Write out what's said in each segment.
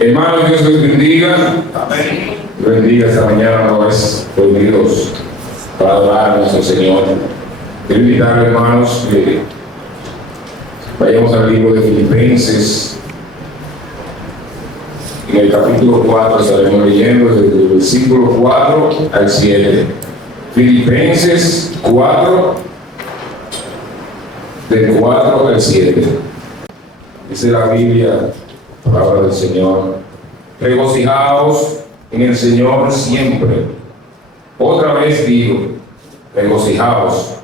Hermanos, Dios les bendiga. Amén. Bendiga esta mañana otra vez reunidos para adorar a nuestro Señor. Quiero invitar, hermanos, que vayamos al libro de Filipenses. En el capítulo 4 estaremos leyendo desde el versículo 4 al 7. Filipenses 4, del 4 al 7. Dice la Biblia, palabra del Señor: regocijaos en el Señor siempre. Otra vez digo, regocijaos.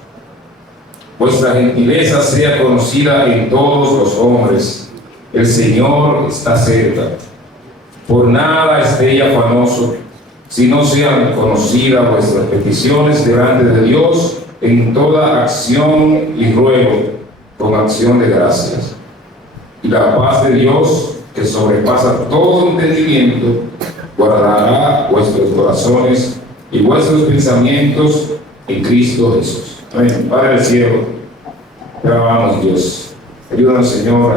Vuestra gentileza sea conocida en todos los hombres. El Señor está cerca. Por nada estéis afanoso, si no sean conocidas vuestras peticiones delante de Dios en toda acción y ruego, con acción de gracias. Y la paz de Dios, que sobrepasa todo entendimiento, guardará vuestros corazones y vuestros pensamientos en Cristo Jesús. Amén. Padre del cielo, te alabamos, Dios. Ayúdanos, Señor, a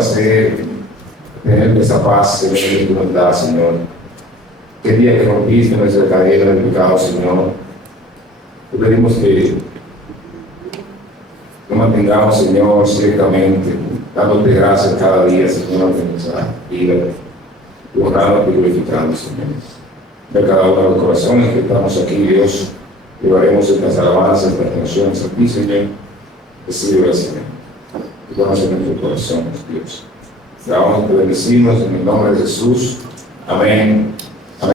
tener esa paz, tener tu bondad, Señor. Que día que rompiste nuestra cadena del pecado, Señor, te pedimos que nos mantengamos, Señor, ciertamente, dándote gracias cada día, Señor, de nuestra vida, honrando y glorificando, Señor. De cada uno de los corazones que estamos aquí, Dios, llevaremos estas alabanzas, estas canciones a ti, Señor. Recibe, Señor. Y conoce nuestros corazones, Dios. Te vamos a bendecirnos en el nombre de Jesús. Amén. Amén.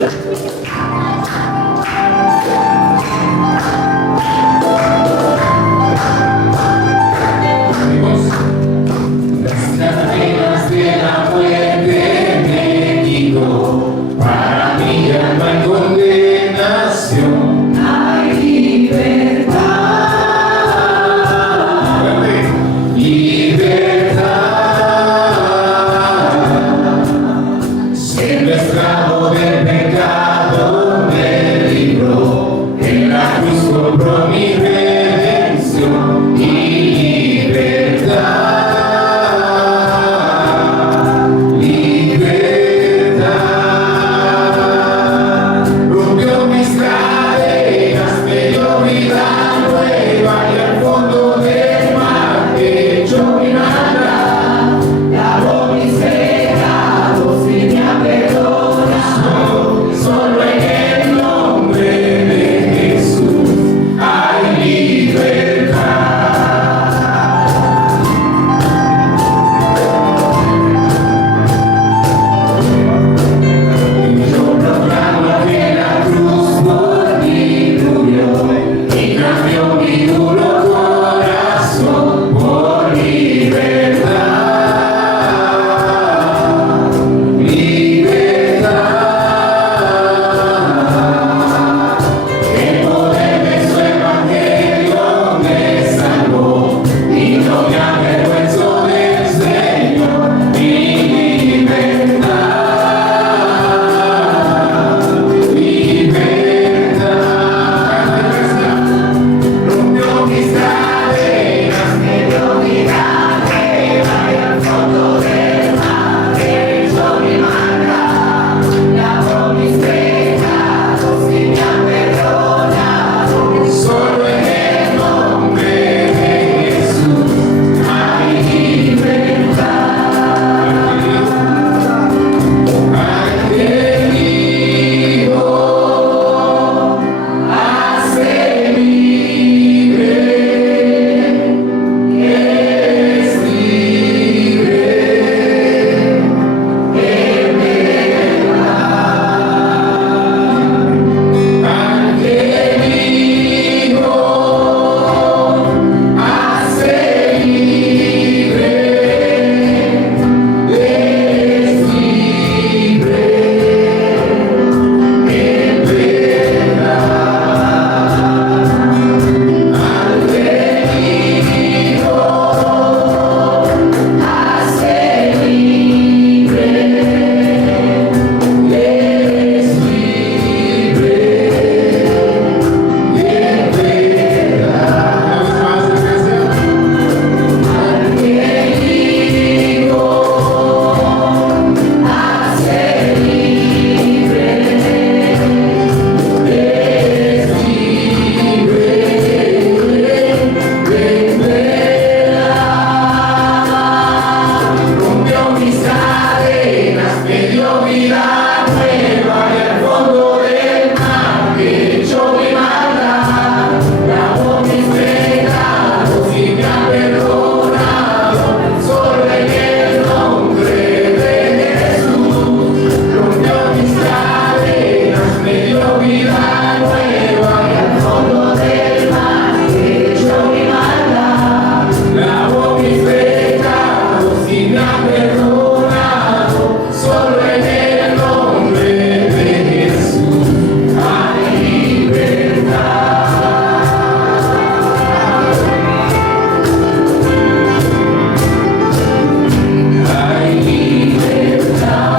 Esclavo del pecado. cadenas, me dio vida nueva y al fondo del mar me echó mi maldad. Lavó mis pecados y me ha perdonado, solo en el nombre de Jesús. Rompió mis cadenas, me dio vida nueva y al fondo del mar me echó mi maldad. Lavó mis pecados y me ha perdonado, solo en el nombre de Jesús hay libertad. Hay libertad.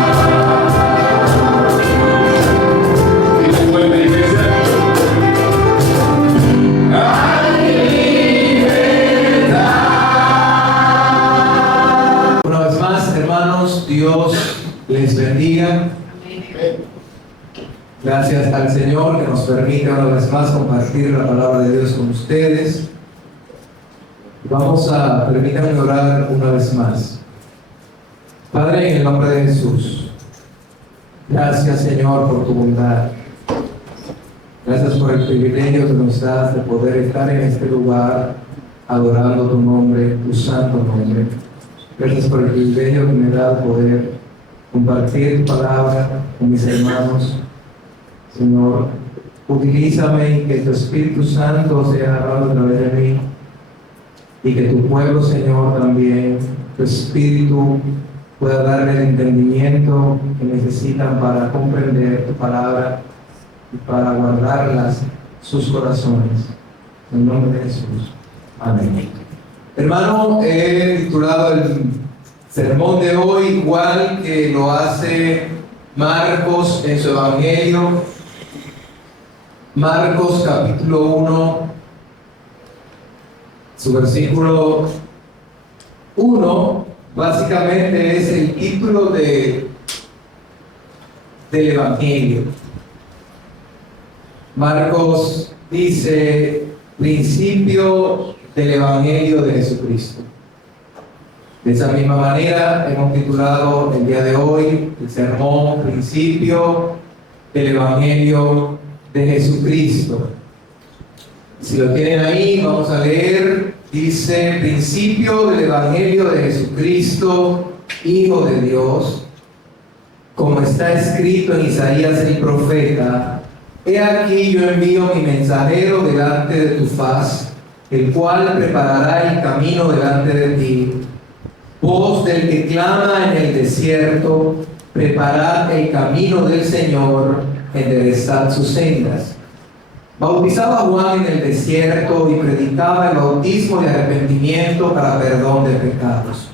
¿Tienes fuerte, iglesia? Hay libertad. Una vez más, hermanos, Dios les bendiga. Gracias al Señor que nos permite una vez más compartir la palabra de Dios con ustedes. Permítanme orar una vez más. Padre, en el nombre de Jesús, gracias, Señor, por tu bondad. Gracias por el privilegio que nos das de poder estar en este lugar adorando tu nombre, tu santo nombre. Gracias por el privilegio que me da poder compartir tu palabra con mis hermanos. Señor, utilízame y que tu Espíritu Santo sea hablado a través de mí, y que tu pueblo, Señor, también, tu Espíritu, pueda darle el entendimiento que necesitan para comprender tu palabra y para guardarlas sus corazones. En el nombre de Jesús. Amén. Hermano, he titulado el sermón de hoy igual que lo hace Marcos en su Evangelio. Marcos capítulo 1, su versículo 1, básicamente es el título del Evangelio. Marcos dice: principio del Evangelio de Jesucristo. De esa misma manera hemos titulado el día de hoy el sermón: principio del Evangelio de Jesucristo. Si lo tienen ahí, vamos a leer. Dice: principio del Evangelio de Jesucristo, Hijo de Dios, como está escrito en Isaías el profeta: he aquí yo envío mi mensajero delante de tu faz, el cual preparará el camino delante de ti. Voz del que clama en el desierto: preparad el camino del Señor, enderezad sus sendas. Bautizaba Juan en el desierto y predicaba el bautismo de arrepentimiento para perdón de pecados.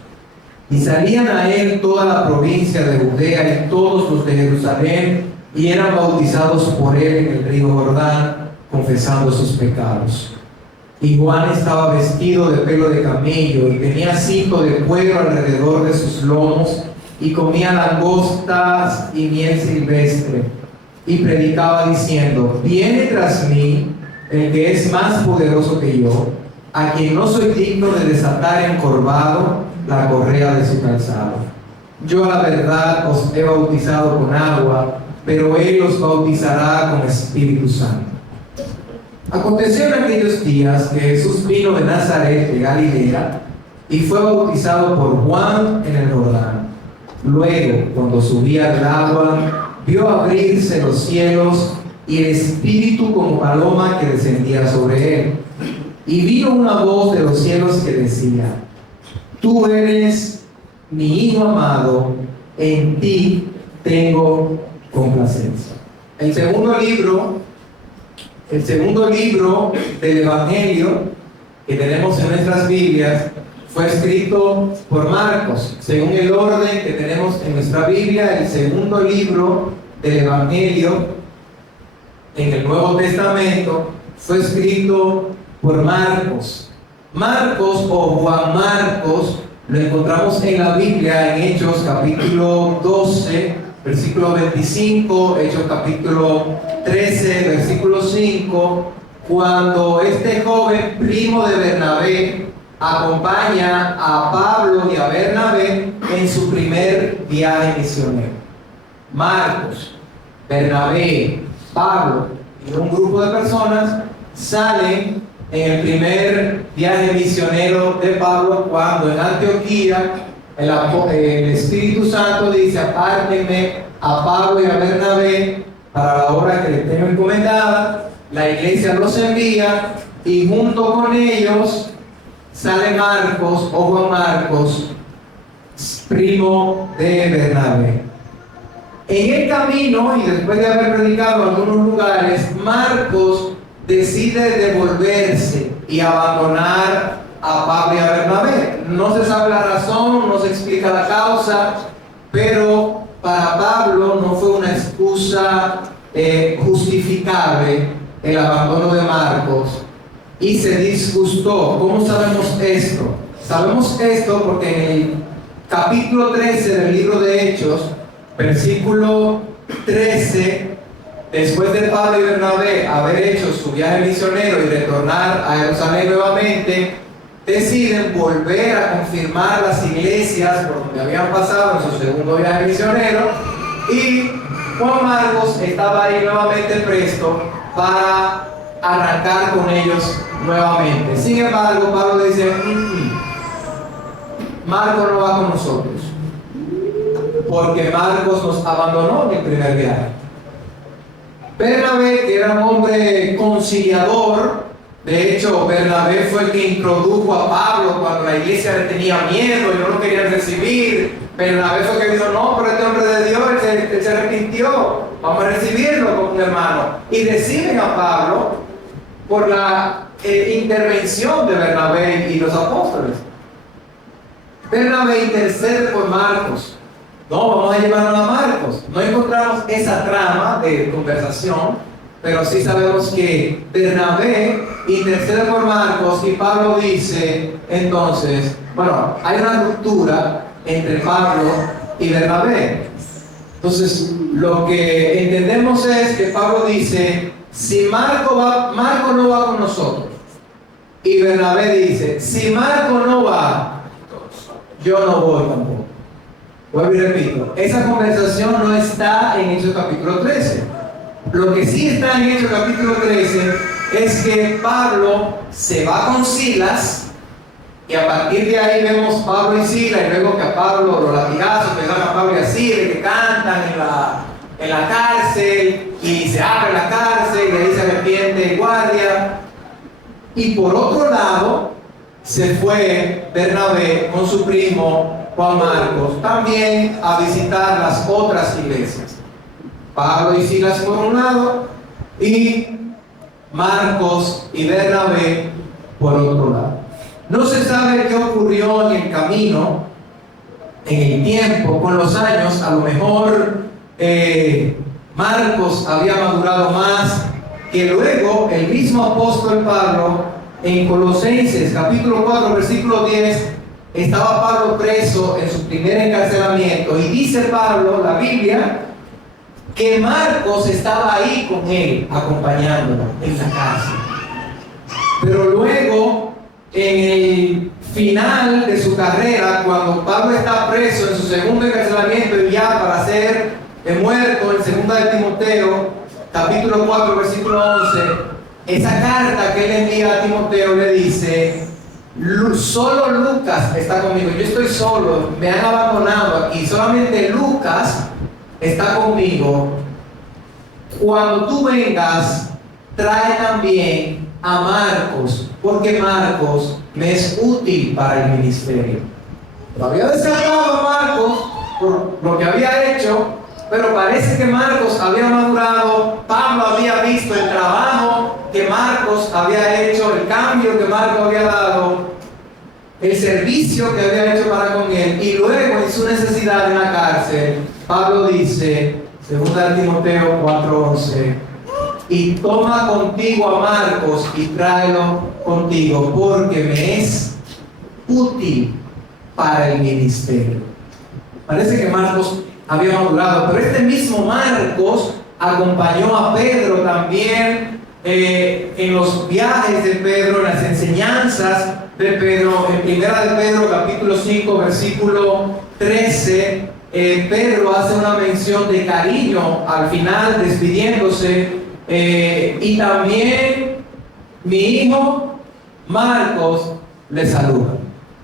Y salían a él toda la provincia de Judea y todos los de Jerusalén, y eran bautizados por él en el río Jordán, confesando sus pecados. Y Juan estaba vestido de pelo de camello y tenía cinto de cuero alrededor de sus lomos, y comía langostas y miel silvestre, y predicaba diciendo: viene tras mí el que es más poderoso que yo, a quien no soy digno de desatar encorvado la correa de su calzado. Yo a la verdad os he bautizado con agua, pero él os bautizará con Espíritu Santo. Aconteció en aquellos días que Jesús vino de Nazaret de Galilea y fue bautizado por Juan en el Jordán. Luego, cuando subía del agua, vio abrirse los cielos y el Espíritu como paloma que descendía sobre él. Y vino una voz de los cielos que decía: tú eres mi Hijo amado, en ti tengo complacencia. El segundo libro del Evangelio que tenemos en nuestras Biblias fue escrito por Marcos. Según el orden que tenemos en nuestra Biblia, el segundo libro del Evangelio en el Nuevo Testamento fue escrito por Marcos. Marcos o Juan Marcos lo encontramos en la Biblia en Hechos capítulo 12, versículo 25, Hechos capítulo 13, versículo 5, cuando este joven primo de Bernabé acompaña a Pablo y a Bernabé en su primer viaje misionero. Marcos, Bernabé, Pablo y un grupo de personas salen en el primer viaje misionero de Pablo, cuando en Antioquía el Espíritu Santo dice: apártenme a Pablo y a Bernabé para la obra que les tengo encomendada. La iglesia los envía y junto con ellos sale Marcos o Juan Marcos, primo de Bernabé. En el camino, y después de haber predicado en algunos lugares, Marcos decide devolverse y abandonar a Pablo y a Bernabé. No se sabe la razón, no se explica la causa, pero para Pablo no fue una excusa justificable el abandono de Marcos y se disgustó. ¿Cómo sabemos esto? Sabemos esto porque en el capítulo 13 del libro de Hechos, versículo 13, después de Pablo y Bernabé haber hecho su viaje misionero y retornar a Jerusalén nuevamente, deciden volver a confirmar las iglesias por donde habían pasado en su segundo viaje misionero, y Juan Marcos estaba ahí nuevamente presto para arrancar con ellos nuevamente. Sin embargo, Pablo dice: Marcos no va con nosotros, porque Marcos nos abandonó en el primer viaje. Bernabé, que era un hombre conciliador, de hecho Bernabé fue el que introdujo a Pablo cuando la iglesia le tenía miedo y no lo querían recibir. Bernabé fue el que dijo: no, pero este hombre de Dios, él se arrepintió, vamos a recibirlo como un hermano. Y reciben a Pablo por la intervención de Bernabé y los apóstoles. Bernabé intercede por Marcos. No, vamos a llevarnos a Marcos. No encontramos esa trama de conversación, pero sí sabemos que Bernabé intercede por Marcos y Pablo dice, entonces, bueno, hay una ruptura entre Pablo y Bernabé. Entonces, lo que entendemos es que Pablo dice: si Marco no va con nosotros. Y Bernabé dice: si Marco no va, yo no voy tampoco. Vuelvo y repito, esa conversación no está en Hechos capítulo 13. Lo que sí está en Hechos capítulo 13 es que Pablo se va con Silas, y a partir de ahí vemos Pablo y Silas, y luego que a Pablo los latigazos que dan a Pablo y a Silas, que cantan en la cárcel, y se abre la cárcel, y de ahí se arrepiente el guardia. Y por otro lado, se fue Bernabé con su primo Juan Marcos también a visitar las otras iglesias. Pablo y Silas por un lado y Marcos y Bernabé por otro lado. No se sabe qué ocurrió en el camino, en el tiempo, con los años. A lo mejor Marcos había madurado más, que luego el mismo apóstol Pablo en Colosenses capítulo 4 versículo 10, estaba Pablo preso en su primer encarcelamiento, y dice Pablo, la Biblia, que Marcos estaba ahí con él, acompañándolo en la cárcel. Pero luego, en el final de su carrera, cuando Pablo está preso en su segundo encarcelamiento y ya para ser muerto, en 2 de Timoteo, capítulo 4, versículo 11, esa carta que él envía a Timoteo le dice: solo Lucas está conmigo, yo estoy solo, me han abandonado aquí, solamente Lucas está conmigo. Cuando tú vengas, trae también a Marcos, porque Marcos me es útil para el ministerio. Lo había descartado a Marcos por lo que había hecho, pero parece que Marcos había madurado. Pablo había visto el trabajo que Marcos había hecho, el cambio que Marcos había dado, el servicio que había hecho para con él, y luego en su necesidad en la cárcel, Pablo dice, 2 de Timoteo 4:11, y toma contigo a Marcos y tráelo contigo, porque me es útil para el ministerio. Parece que Marcos había madurado, pero este mismo Marcos acompañó a Pedro también en los viajes de Pedro, en las enseñanzas de Pedro, en primera de Pedro, capítulo 5, versículo 13, Pedro hace una mención de cariño al final, despidiéndose, y también mi hijo Marcos le saluda.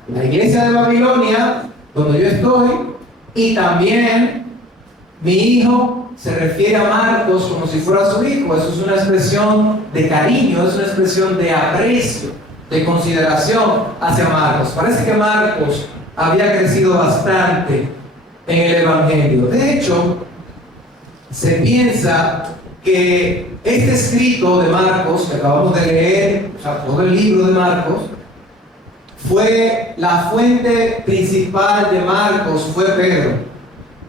La iglesia de Babilonia, donde yo estoy, y también mi hijo se refiere a Marcos como si fuera su hijo. Eso es una expresión de cariño, es una expresión de aprecio, de consideración hacia Marcos. Parece que Marcos había crecido bastante en el Evangelio. De hecho, se piensa que este escrito de Marcos, que acabamos de leer, o sea, todo el libro de Marcos, fue la fuente principal de Marcos, fue Pedro.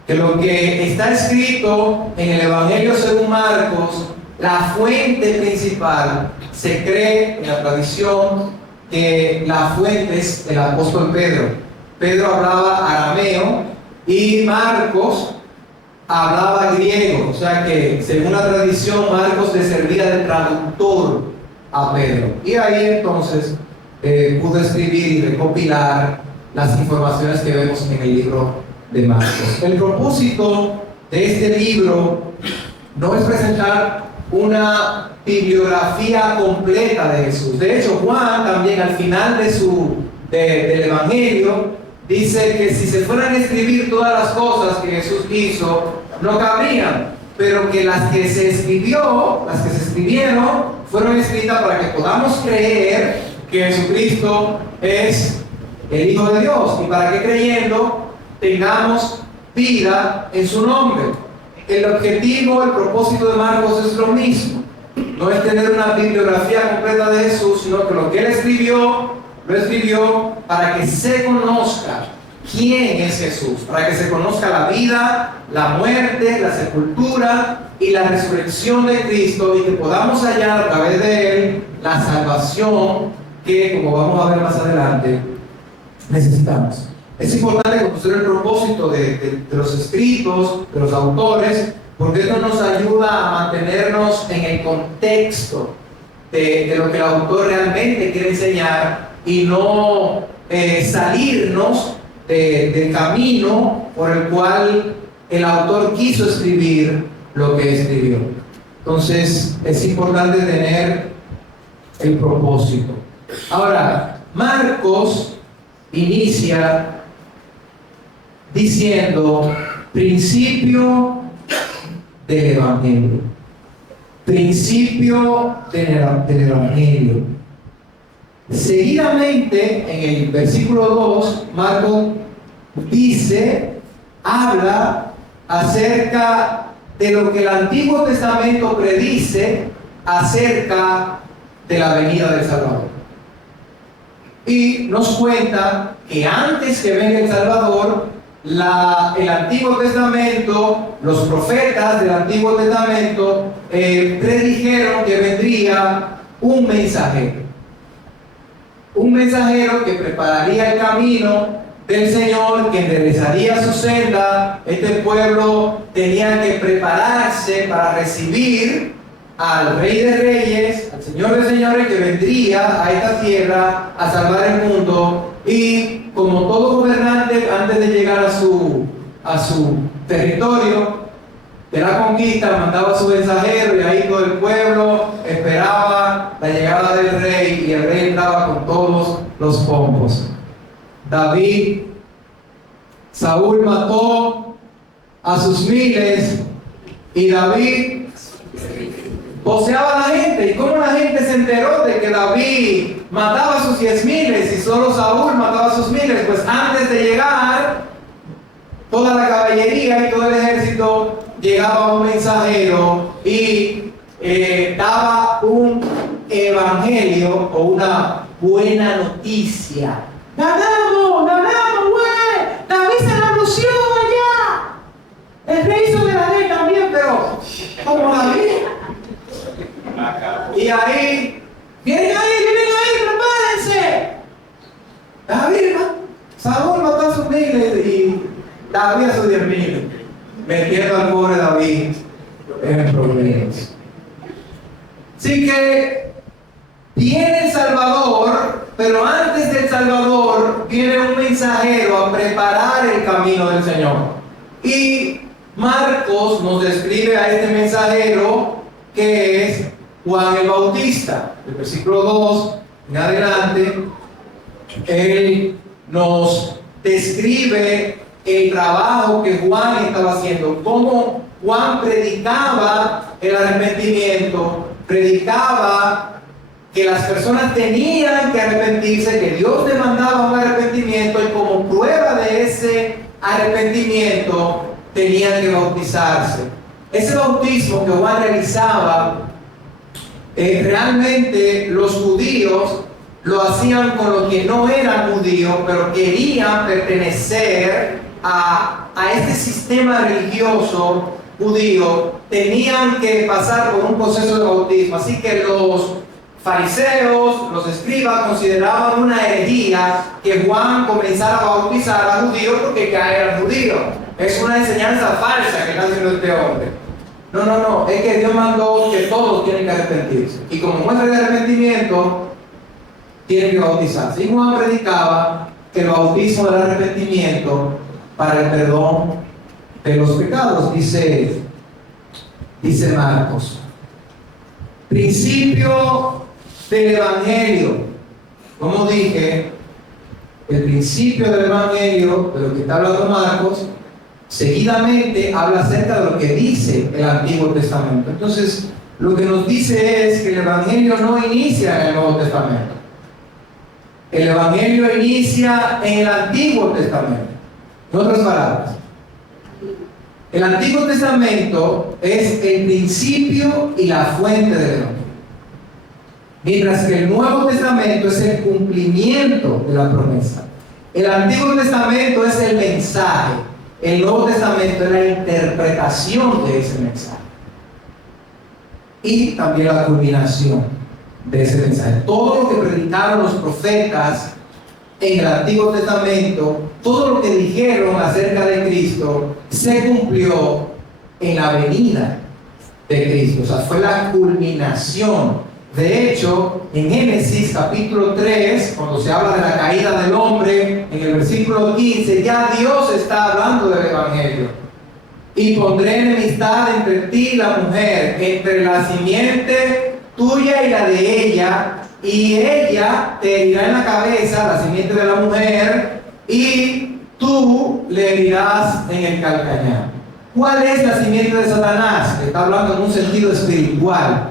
Que lo que está escrito en el Evangelio según Marcos, la fuente principal, se cree en la tradición que la fuente es el apóstol Pedro. Pedro hablaba arameo y Marcos hablaba griego, o sea que según la tradición Marcos le servía de traductor a Pedro. Y ahí entonces pudo escribir y recopilar las informaciones que vemos en el libro de Marcos. El propósito de este libro no es presentar una bibliografía completa de Jesús. De hecho, Juan también al final del Evangelio dice que si se fueran a escribir todas las cosas que Jesús hizo, no cabrían, pero que las que se escribieron, fueron escritas para que podamos creer que Jesucristo es el Hijo de Dios, y para que creyendo tengamos vida en su nombre. El objetivo, el propósito de Marcos es lo mismo. No es tener una bibliografía completa de Jesús, sino que lo que él escribió, lo escribió para que se conozca quién es Jesús, para que se conozca la vida, la muerte, la sepultura y la resurrección de Cristo, y que podamos hallar a través de él la salvación que, como vamos a ver más adelante, necesitamos. Es importante conocer el propósito de los escritos, de los autores, porque esto nos ayuda a mantenernos en el contexto de lo que el autor realmente quiere enseñar y no salirnos del camino por el cual el autor quiso escribir lo que escribió. Entonces es importante tener el propósito. Ahora, Marcos inicia diciendo principio del Evangelio. Principio del Evangelio. Seguidamente, en el versículo 2, Marcos habla acerca de lo que el Antiguo Testamento predice acerca de la venida del Salvador. Y nos cuenta que antes que venga el Salvador, el Antiguo Testamento, los profetas del Antiguo Testamento predijeron que vendría un mensajero que prepararía el camino del Señor, que enderezaría su senda. Este pueblo tenía que prepararse para recibir al Rey de Reyes, al Señor de Señores, que vendría a esta tierra a salvar el mundo. Y como todo gobernante, antes de llegar a su territorio de la conquista, mandaba a su mensajero, y ahí todo el pueblo esperaba la llegada del rey, y el rey entraba con todos los pompos. Saúl mató a sus miles, y David voceaba a la gente. ¿Y cómo la gente se enteró de que David mataba a sus 10,000 y solo Saúl mataba a sus 1,000? Pues antes de llegar, toda la caballería y todo el ejército llegaba un mensajero y daba un evangelio o una buena noticia. ¡Ganamos, güey! ¡David se la lució allá! El rey hizo de la ley también, pero como David. Y ahí, vienen ahí, prepárense. David, Saúl mató a sus 1,000 y David a sus 10,000, metiendo al pobre David en problemas. Así que viene el Salvador, pero antes del Salvador, viene un mensajero a preparar el camino del Señor. Y Marcos nos describe a este mensajero que es Juan el Bautista. El versículo 2 en adelante, él nos describe el trabajo que Juan estaba haciendo, cómo Juan predicaba el arrepentimiento, predicaba que las personas tenían que arrepentirse, que Dios demandaba un arrepentimiento y como prueba de ese arrepentimiento tenían que bautizarse. Ese bautismo que Juan realizaba, realmente los judíos lo hacían con los que no eran judíos, pero querían pertenecer a este sistema religioso judío, tenían que pasar por un proceso de bautismo. Así que los fariseos, los escribas, consideraban una herejía que Juan comenzara a bautizar a judíos porque ya eran judíos. Es una enseñanza falsa que está haciendo este hombre. No, es que Dios mandó que todos tienen que arrepentirse. Y como muestra de arrepentimiento, tienen que bautizarse. Y Juan predicaba que el bautismo del arrepentimiento para el perdón de los pecados, dice Marcos. Principio del Evangelio. Como dije, el principio del Evangelio, de lo que está hablando Marcos, seguidamente habla acerca de lo que dice el Antiguo Testamento. Entonces, lo que nos dice es que el Evangelio no inicia en el Nuevo Testamento. El Evangelio inicia en el Antiguo Testamento. En otras palabras, el Antiguo Testamento es el principio y la fuente del Evangelio, mientras que el Nuevo Testamento es el cumplimiento de la promesa. El Antiguo Testamento es el mensaje, el Nuevo Testamento es la interpretación de ese mensaje y también la culminación de ese mensaje. Todo lo que predicaron los profetas en el Antiguo Testamento, todo lo que dijeron acerca de Cristo, se cumplió en la venida de Cristo. O sea, fue la culminación. De hecho, en Génesis capítulo 3, cuando se habla de la caída del hombre, en el versículo 15, ya Dios está hablando del Evangelio. Y pondré enemistad entre ti y la mujer, entre la simiente tuya y la de ella, y ella te herirá en la cabeza, la simiente de la mujer, y tú le herirás en el calcañar. ¿Cuál es la simiente de Satanás? Está hablando en un sentido espiritual.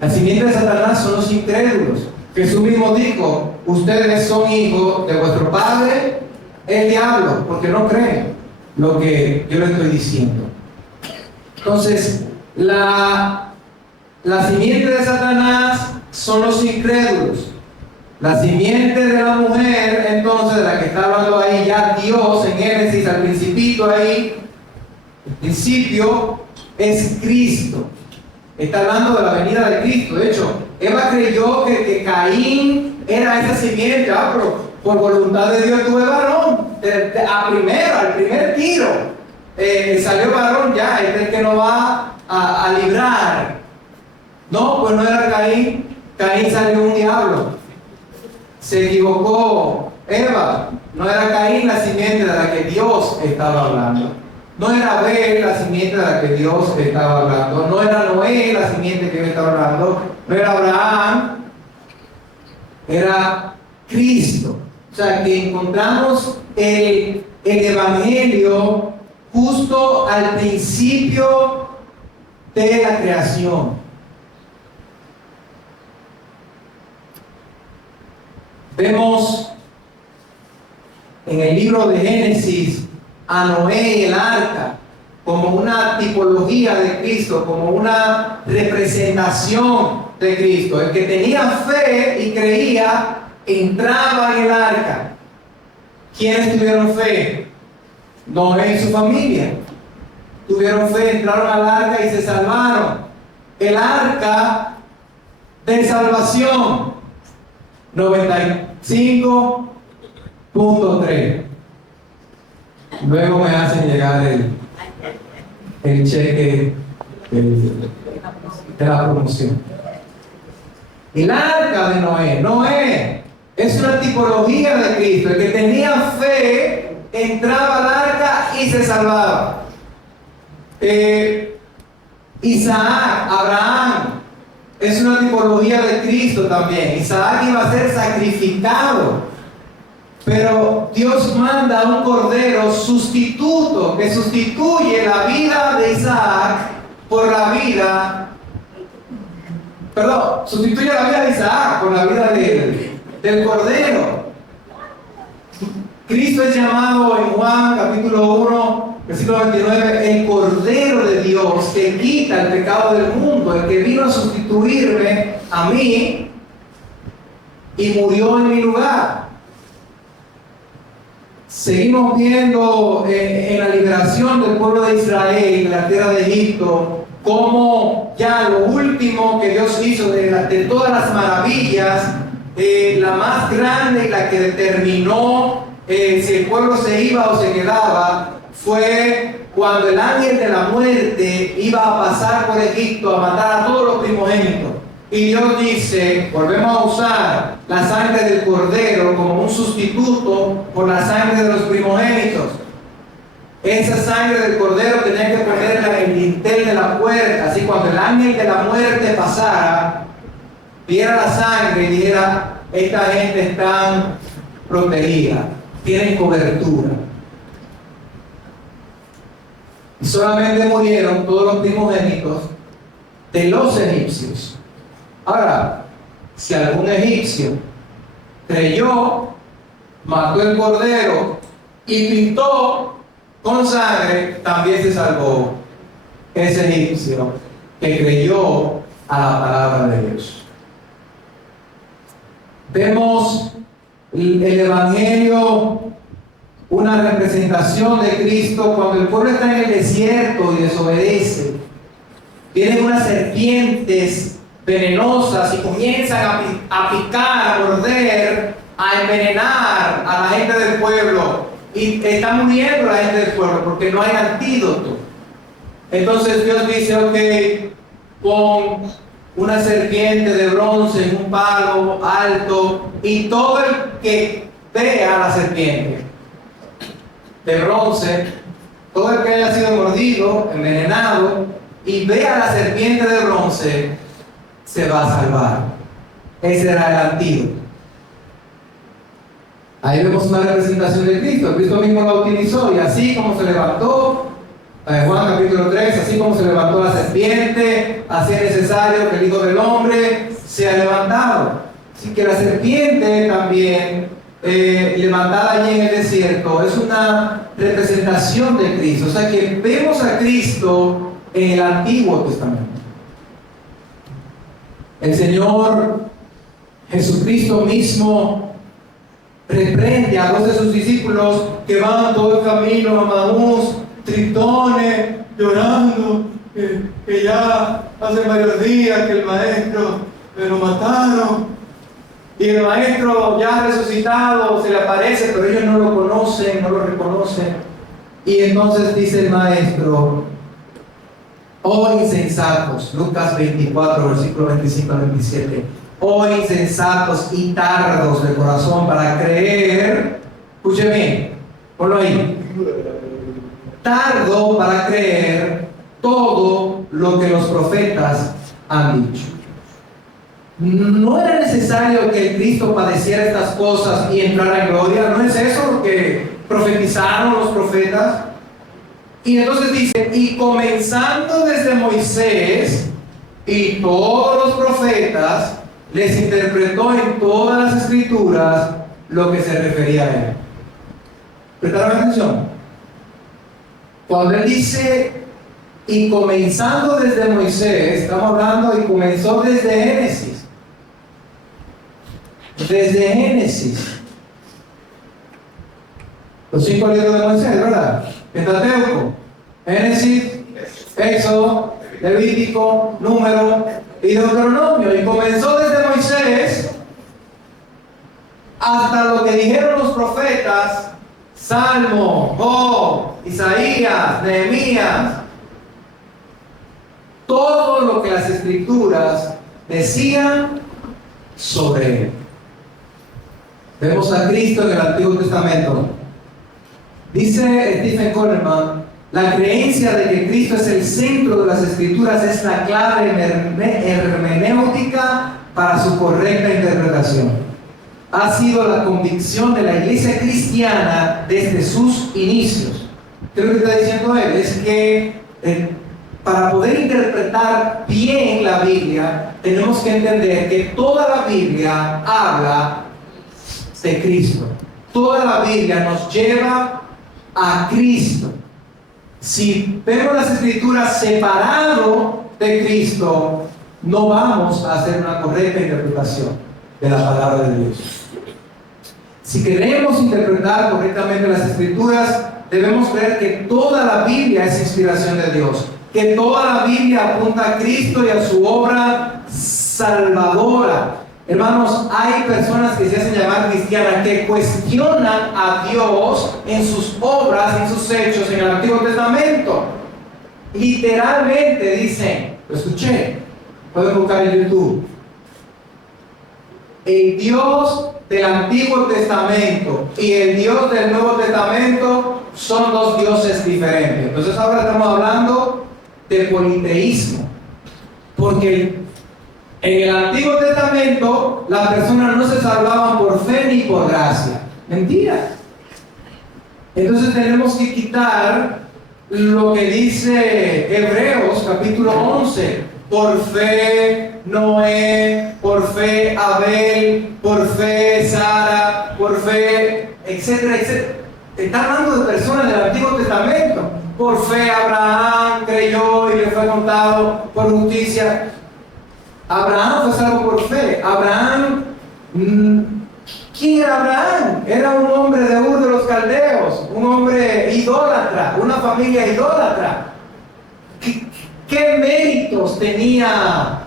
La simiente de Satanás son los incrédulos. Jesús mismo dijo: ustedes son hijos de vuestro padre, el diablo, porque no creen lo que yo les estoy diciendo. Entonces, la simiente de Satanás son los incrédulos. La simiente de la mujer, entonces, de la que está hablando ahí ya Dios en Génesis, al principito ahí, el principio es Cristo. Está hablando de la venida de Cristo. De hecho, Eva creyó que Caín era esa simiente. Pero por voluntad de Dios tuve varón. Al primer tiro salió varón, ya, este es el que nos va a librar. No, pues no era Caín. Caín salió un diablo. Se equivocó Eva. No era Caín la simiente de la que Dios estaba hablando. No era Abel la simiente de la que Dios estaba hablando. No era Noé la simiente que Dios estaba hablando. No era Abraham. Era Cristo. O sea que encontramos el Evangelio justo al principio de la creación. Vemos en el libro de Génesis a Noé y el arca como una tipología de Cristo, como una representación de Cristo. El que tenía fe y creía entraba en el arca. ¿Quiénes tuvieron fe? Noé y su familia tuvieron fe, entraron al arca y se salvaron. El arca de salvación 95.3. Luego me hacen llegar el cheque de la promoción. El arca de Noé. Noé Es una tipología de Cristo. El que tenía fe entraba al arca y se salvaba. Isaac, Abraham, es una tipología de Cristo también. Isaac iba a ser sacrificado, pero Dios manda un cordero sustituto que sustituye la vida de Isaac por la vida, sustituye la vida de Isaac por la vida del cordero. Cristo es llamado en Juan capítulo 1, versículo 29, el Cordero de Dios que quita el pecado del mundo, el que vino a sustituirme a mí y murió en mi lugar. Seguimos viendo en la liberación del pueblo de Israel, de la tierra de Egipto, cómo ya lo último que Dios hizo de todas las maravillas, la más grande y la que determinó si el pueblo se iba o se quedaba, fue cuando el ángel de la muerte iba a pasar por Egipto a matar a todos los primogénitos. Y Dios dice, volvemos a usar la sangre del cordero como un sustituto por la sangre de los primogénitos. Esa sangre del cordero tenía que ponerla en el dintel de la puerta, así cuando el ángel de la muerte pasara, viera la sangre y dijera, esta gente está protegida, tienen cobertura. Y solamente murieron todos los primogénitos de los egipcios. Ahora, si algún egipcio creyó, mató el cordero y pintó con sangre, también se salvó ese egipcio que creyó a la palabra de Dios. Vemos el Evangelio, una representación de Cristo cuando el pueblo está en el desierto y desobedece. Vienen unas serpientes venenosas y comienzan a picar, a morder, a envenenar a la gente del pueblo. Y está muriendo la gente del pueblo porque no hay antídoto. Entonces Dios dice, ok, pon una serpiente de bronce en un palo alto y todo el que vea a la serpiente de bronce, todo el que haya sido mordido, envenenado y vea a la serpiente de bronce, se va a salvar. Ese era el antídoto. Ahí vemos una representación de Cristo. Cristo mismo lo utilizó y así como se levantó, Juan capítulo 3, así como se levantó la serpiente, así es necesario que el Hijo del Hombre sea levantado. Así que la serpiente también, levantada allí en el desierto, es una representación de Cristo. O sea que vemos a Cristo en el Antiguo Testamento. El Señor Jesucristo mismo reprende a dos de sus discípulos que van todo el camino a Maús, tritones, llorando, que ya hace varios días que el maestro lo mataron y el maestro ya resucitado se le aparece, pero ellos no lo conocen, no lo reconocen. Y entonces dice el maestro, oh insensatos, Lucas 24, versículo 25 al 27, oh insensatos y tardos de corazón para creer, escuche bien, ponlo ahí, tardo para creer todo lo que los profetas han dicho. No era necesario que el Cristo padeciera estas cosas y entrara en gloria. ¿No es eso lo que profetizaron los profetas? Y entonces dice, y comenzando desde Moisés y todos los profetas, les interpretó en todas las escrituras lo que se refería a él. ¿Prestaron atención? Cuando él dice, y comenzando desde Moisés, estamos hablando y comenzó desde Génesis. Desde Génesis. Los 5 libros de Moisés, ¿verdad? Pentateuco, Génesis, Éxodo, Levítico, Número y Deuteronomio. Y comenzó desde Moisés hasta lo que dijeron los profetas, Salmo, Job, Isaías, Nehemías. Todo lo que las escrituras decían sobre él. Vemos a Cristo en el Antiguo Testamento. Dice Stephen Coleman, la creencia de que Cristo es el centro de las Escrituras es la clave hermenéutica para su correcta interpretación. Ha sido la convicción de la Iglesia cristiana desde sus inicios. ¿Qué es lo que está diciendo él? Es que para poder interpretar bien la Biblia, tenemos que entender que toda la Biblia habla de Cristo. Toda la Biblia nos lleva a Cristo. Si vemos las Escrituras separado de Cristo, no vamos a hacer una correcta interpretación de la palabra de Dios. Si queremos interpretar correctamente las Escrituras, debemos creer que toda la Biblia es inspiración de Dios, que toda la Biblia apunta a Cristo y a su obra salvadora. Hermanos, hay personas que se hacen llamar cristianas que cuestionan a Dios en sus obras, en sus hechos en el Antiguo Testamento. Literalmente dicen, lo escuché, pueden buscar en YouTube, el Dios del Antiguo Testamento y el Dios del Nuevo Testamento son dos dioses diferentes. Entonces ahora estamos hablando de politeísmo, porque en el Antiguo Testamento las personas no se salvaban por fe ni por gracia. Mentira. Entonces tenemos que quitar lo que dice Hebreos capítulo 11. Por fe Noé, por fe Abel, por fe Sara, por fe, etcétera, etcétera. Está hablando de personas del Antiguo Testamento. Por fe Abraham creyó y le fue contado por justicia. Abraham fue salvo por fe. Abraham, ¿quién era Abraham? Era un hombre de Ur de los Caldeos, un hombre idólatra, una familia idólatra. ¿Qué méritos tenía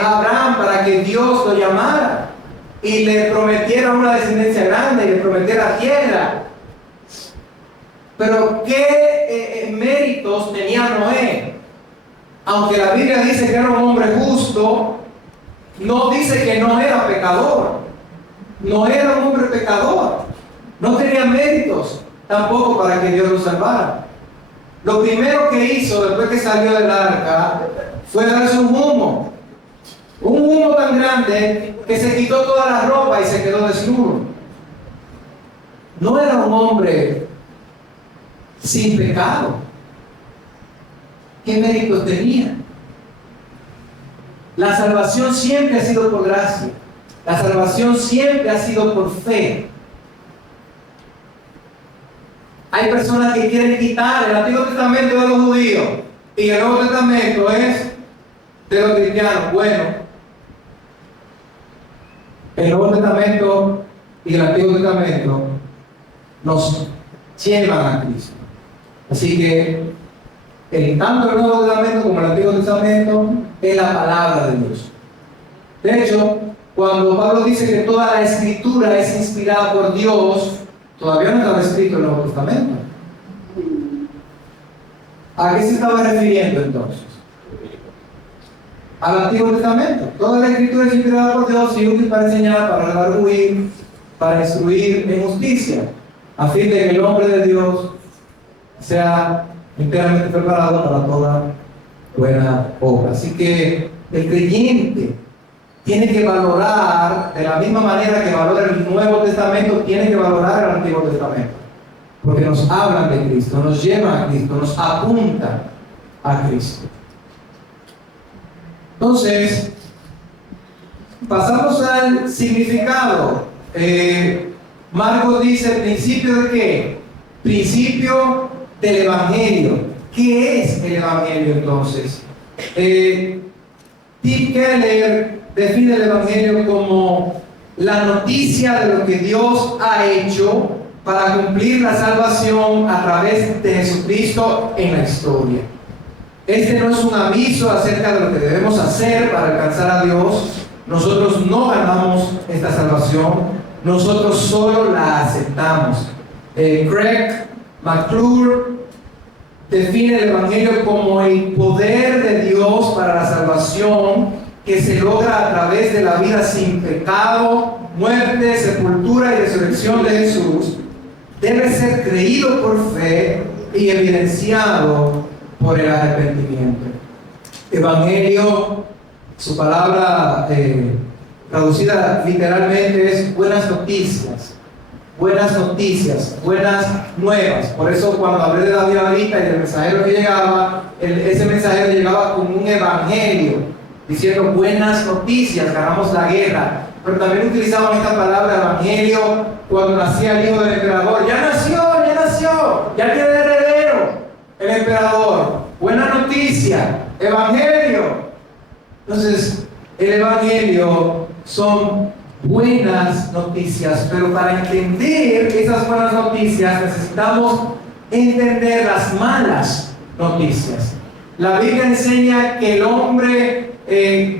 Abraham para que Dios lo llamara y le prometiera una descendencia grande y le prometiera tierra? Pero ¿qué méritos tenía Noé? Aunque la Biblia dice que era un hombre justo, no dice que no era pecador. No era un hombre pecador. No tenía méritos tampoco para que Dios lo salvara. Lo primero que hizo después que salió del arca fue darse un humo. Un humo tan grande que se quitó toda la ropa y se quedó desnudo. No era un hombre sin pecado. ¿Qué méritos tenía? La salvación siempre ha sido por gracia. La salvación siempre ha sido por fe. Hay personas que quieren quitar el Antiguo Testamento de los judíos y el Nuevo Testamento es de los cristianos. Bueno, el Nuevo Testamento y el Antiguo Testamento nos llevan a Cristo. Así que tanto el Nuevo Testamento como el Antiguo Testamento es la palabra de Dios. De hecho, cuando Pablo dice que toda la Escritura es inspirada por Dios, todavía no estaba escrito el Nuevo Testamento. ¿A qué se estaba refiriendo entonces? Al Antiguo Testamento. Toda la Escritura es inspirada por Dios y útil para enseñar, para redarguir, para instruir en justicia, a fin de que el hombre de Dios sea enteramente preparado para toda buena obra. Así que el creyente tiene que valorar de la misma manera que valora el Nuevo Testamento, tiene que valorar el Antiguo Testamento, porque nos hablan de Cristo, nos llevan a Cristo, nos apuntan a Cristo. Entonces, pasamos al significado. Marcos dice, ¿principio de qué? Principio del Evangelio. ¿Qué es el Evangelio entonces? Tim Keller define el Evangelio como la noticia de lo que Dios ha hecho para cumplir la salvación a través de Jesucristo en la historia. Este no es un aviso acerca de lo que debemos hacer para alcanzar a Dios. Nosotros no ganamos esta salvación, nosotros solo la aceptamos. Craig McClure define el Evangelio como el poder de Dios para la salvación que se logra a través de la vida sin pecado muerte, sepultura y resurrección de Jesús debe ser creído por fe y evidenciado por el arrepentimiento. Evangelio, su palabra traducida literalmente es buenas noticias. Buenas noticias, buenas nuevas. Por eso cuando hablé de David ahorita y del mensajero que llegaba, ese mensajero llegaba con un evangelio, diciendo buenas noticias, ganamos la guerra. Pero también utilizaban esta palabra evangelio cuando nacía el hijo del emperador. Ya nació, ya tiene heredero el emperador. Buena noticia, evangelio. Entonces, el evangelio son buenas noticias, pero para entender esas buenas noticias necesitamos entender las malas noticias. La Biblia enseña que el hombre,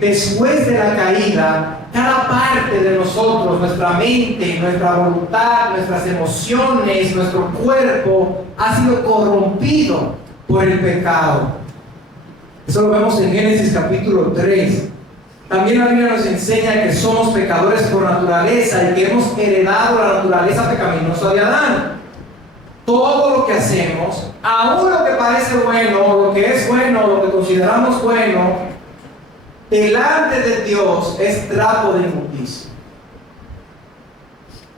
después de la caída, cada parte de nosotros, nuestra mente, nuestra voluntad, nuestras emociones, nuestro cuerpo, ha sido corrompido por el pecado. Eso lo vemos en Génesis capítulo 3. También la Biblia nos enseña que somos pecadores por naturaleza y que hemos heredado la naturaleza pecaminosa de Adán. Todo lo que hacemos, aún lo que parece bueno, lo que es bueno, lo que consideramos bueno, delante de Dios es trapo de inmundicia.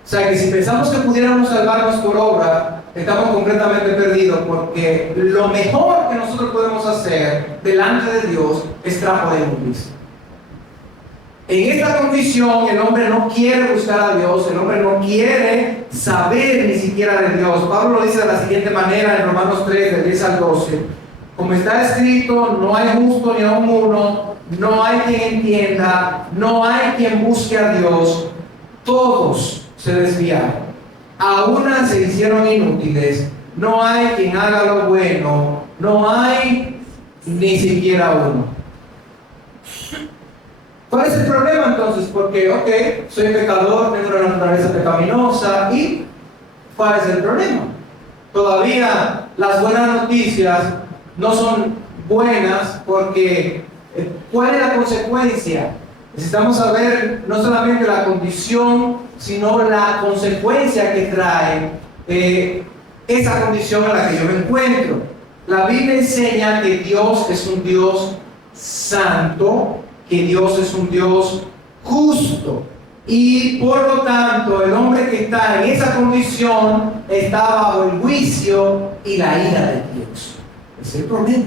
O sea que si pensamos que pudiéramos salvarnos por obra, estamos completamente perdidos, porque lo mejor que nosotros podemos hacer delante de Dios es trapo de inmundicia. En esta condición el hombre no quiere buscar a Dios, el hombre no quiere saber ni siquiera de Dios. Pablo lo dice de la siguiente manera en Romanos 3, del 10 al 12. Como está escrito, no hay justo ni aun uno, no hay quien entienda, no hay quien busque a Dios. Todos se desviaron, a una se hicieron inútiles, no hay quien haga lo bueno, no hay ni siquiera uno. ¿Cuál es el problema entonces? Porque, soy pecador, tengo una naturaleza pecaminosa, ¿y cuál es el problema? Todavía las buenas noticias no son buenas porque ¿cuál es la consecuencia? Necesitamos saber no solamente la condición, sino la consecuencia que trae esa condición en la que yo me encuentro. La Biblia enseña que Dios es un Dios santo, que Dios es un Dios justo, y por lo tanto el hombre que está en esa condición está bajo el juicio y la ira de Dios. Ese es el problema.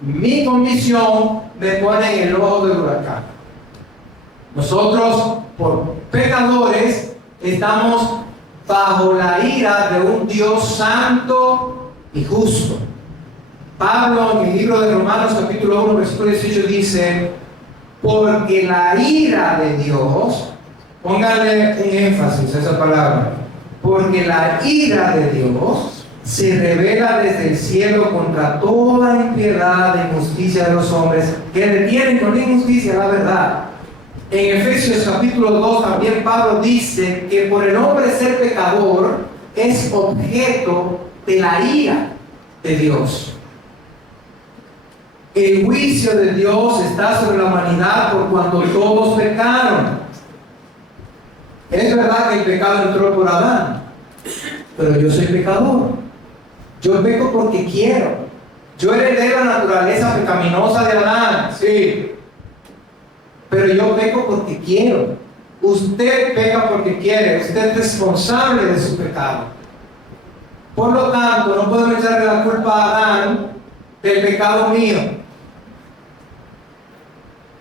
Mi condición me pone en el ojo del huracán. Nosotros, por pecadores, estamos bajo la ira de un Dios santo y justo. Pablo en el libro de Romanos capítulo 1 versículo 18 dice: porque la ira de Dios, póngale un énfasis a esa palabra, porque la ira de Dios se revela desde el cielo contra toda impiedad e injusticia de los hombres que detienen con injusticia la verdad. En Efesios capítulo 2 también Pablo dice que por el hombre ser pecador es objeto de la ira de Dios. El juicio de Dios está sobre la humanidad por cuanto todos pecaron. Es verdad que el pecado entró por Adán, pero yo soy pecador. Yo peco porque quiero. Yo heredé la naturaleza pecaminosa de Adán, sí, pero yo peco porque quiero. Usted peca porque quiere. Usted es responsable de su pecado. Por lo tanto, no podemos echarle la culpa a Adán del pecado mío.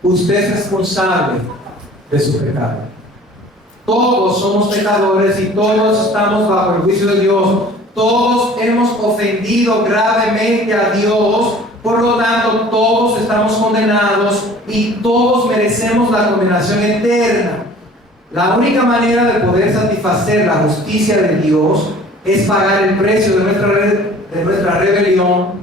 Usted es responsable de su pecado. Todos somos pecadores y todos estamos bajo el juicio de Dios. Todos hemos ofendido gravemente a Dios. Por lo tanto, todos estamos condenados y todos merecemos la condenación eterna. La única manera de poder satisfacer la justicia de Dios es pagar el precio de nuestra rebelión.